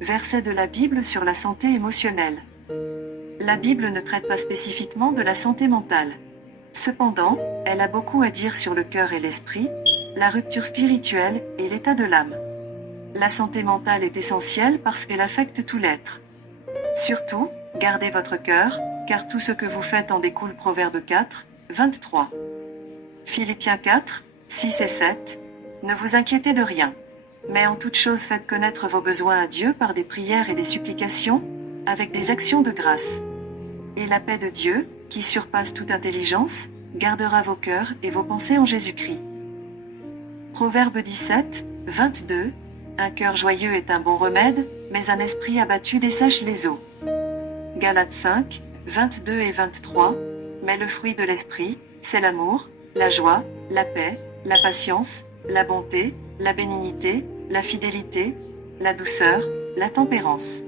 Verset de la Bible sur la santé émotionnelle. La Bible ne traite pas spécifiquement de la santé mentale. Cependant, elle a beaucoup à dire sur le cœur et l'esprit, la rupture spirituelle et l'état de l'âme. La santé mentale est essentielle parce qu'elle affecte tout l'être. Surtout, gardez votre cœur, car tout ce que vous faites en découle. Proverbe 4, 23. Philippiens 4, 6 et 7. Ne vous inquiétez de rien. Mais en toute chose faites connaître vos besoins à Dieu par des prières et des supplications, avec des actions de grâce. Et la paix de Dieu, qui surpasse toute intelligence, gardera vos cœurs et vos pensées en Jésus-Christ. Proverbe 17, 22. Un cœur joyeux est un bon remède, mais un esprit abattu dessèche les os. Galates 5, 22 et 23. Mais le fruit de l'esprit, c'est l'amour, la joie, la paix, la patience, la bonté, la bénignité, la fidélité, la douceur, la tempérance.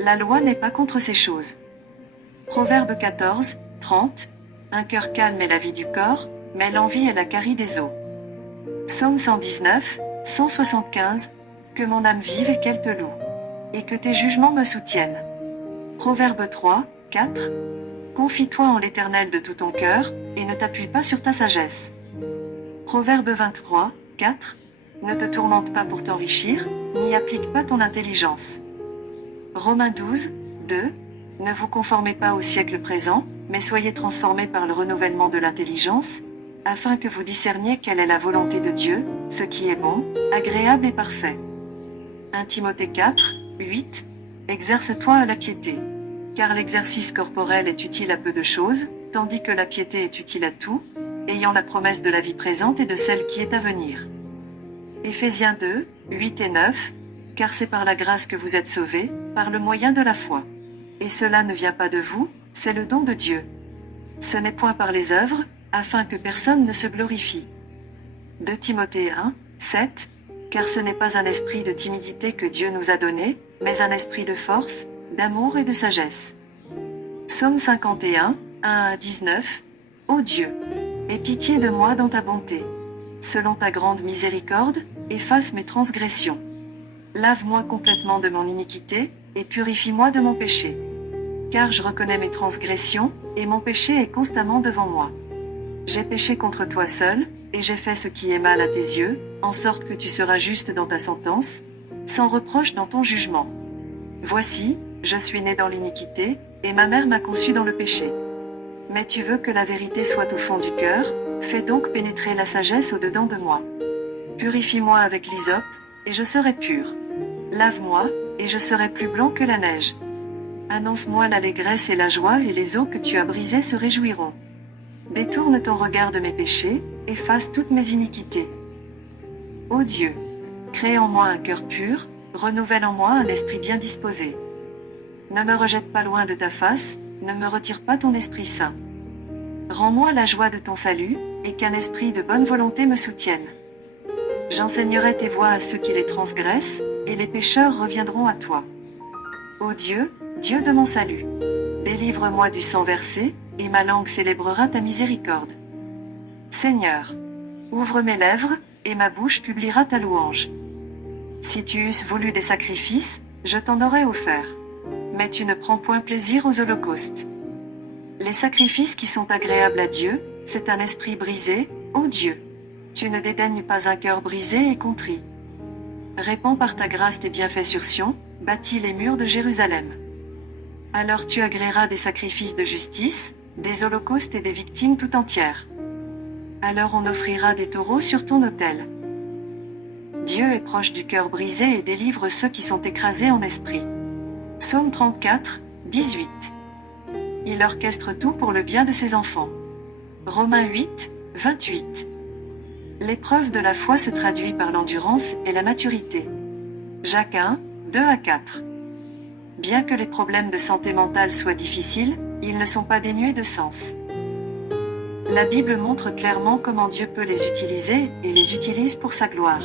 La loi n'est pas contre ces choses. Proverbe 14, 30. Un cœur calme est la vie du corps, mais l'envie est la carie des os. Psaume 119, 175. Que mon âme vive et qu'elle te loue. Et que tes jugements me soutiennent. Proverbe 3, 4. Confie-toi en l'Éternel de tout ton cœur, et ne t'appuie pas sur ta sagesse. Proverbe 23, 4. Ne te tourmente pas pour t'enrichir, n'y applique pas ton intelligence. Romains 12, 2. Ne vous conformez pas au siècle présent, mais soyez transformés par le renouvellement de l'intelligence, afin que vous discerniez quelle est la volonté de Dieu, ce qui est bon, agréable et parfait. 1 Timothée 4, 8. Exerce-toi à la piété. Car l'exercice corporel est utile à peu de choses, tandis que la piété est utile à tout, ayant la promesse de la vie présente et de celle qui est à venir. Éphésiens 2, 8 et 9. Car c'est par la grâce que vous êtes sauvés, par le moyen de la foi. Et cela ne vient pas de vous, c'est le don de Dieu. Ce n'est point par les œuvres, afin que personne ne se glorifie. 2 Timothée 1, 7. Car ce n'est pas un esprit de timidité que Dieu nous a donné, mais un esprit de force, d'amour et de sagesse. Psaume 51, 1 à 19. Ô Dieu, aie pitié de moi dans ta bonté. Selon ta grande miséricorde, efface mes transgressions. Lave-moi complètement de mon iniquité, et purifie-moi de mon péché. Car je reconnais mes transgressions, et mon péché est constamment devant moi. J'ai péché contre toi seul, et j'ai fait ce qui est mal à tes yeux, en sorte que tu seras juste dans ta sentence, sans reproche dans ton jugement. Voici, je suis né dans l'iniquité, et ma mère m'a conçu dans le péché. Mais tu veux que la vérité soit au fond du cœur, fais donc pénétrer la sagesse au-dedans de moi. Purifie-moi avec l'hysope, et je serai pur. Lave-moi, et je serai plus blanc que la neige. Annonce-moi l'allégresse et la joie, et les os que tu as brisés se réjouiront. Détourne ton regard de mes péchés, efface toutes mes iniquités. Ô Dieu, crée en moi un cœur pur, renouvelle en moi un esprit bien disposé. Ne me rejette pas loin de ta face, ne me retire pas ton Esprit Saint. Rends-moi la joie de ton salut, et qu'un esprit de bonne volonté me soutienne. J'enseignerai tes voies à ceux qui les transgressent, et les pécheurs reviendront à toi. Ô Dieu, Dieu de mon salut, délivre-moi du sang versé, et ma langue célébrera ta miséricorde. Seigneur, ouvre mes lèvres, et ma bouche publiera ta louange. Si tu eusses voulu des sacrifices, je t'en aurais offert. Mais tu ne prends point plaisir aux holocaustes. Les sacrifices qui sont agréables à Dieu, c'est un esprit brisé, ô Dieu. Tu ne dédaignes pas un cœur brisé et contrit. Répands par ta grâce tes bienfaits sur Sion, bâtis les murs de Jérusalem. Alors tu agréeras des sacrifices de justice, des holocaustes et des victimes tout entières. Alors on offrira des taureaux sur ton autel. Dieu est proche du cœur brisé et délivre ceux qui sont écrasés en esprit. Psaume 34, 18. Il orchestre tout pour le bien de ses enfants. Romains 8, 28. L'épreuve de la foi se traduit par l'endurance et la maturité. Jacques 1, 2 à 4. Bien que les problèmes de santé mentale soient difficiles, ils ne sont pas dénués de sens. La Bible montre clairement comment Dieu peut les utiliser et les utilise pour sa gloire.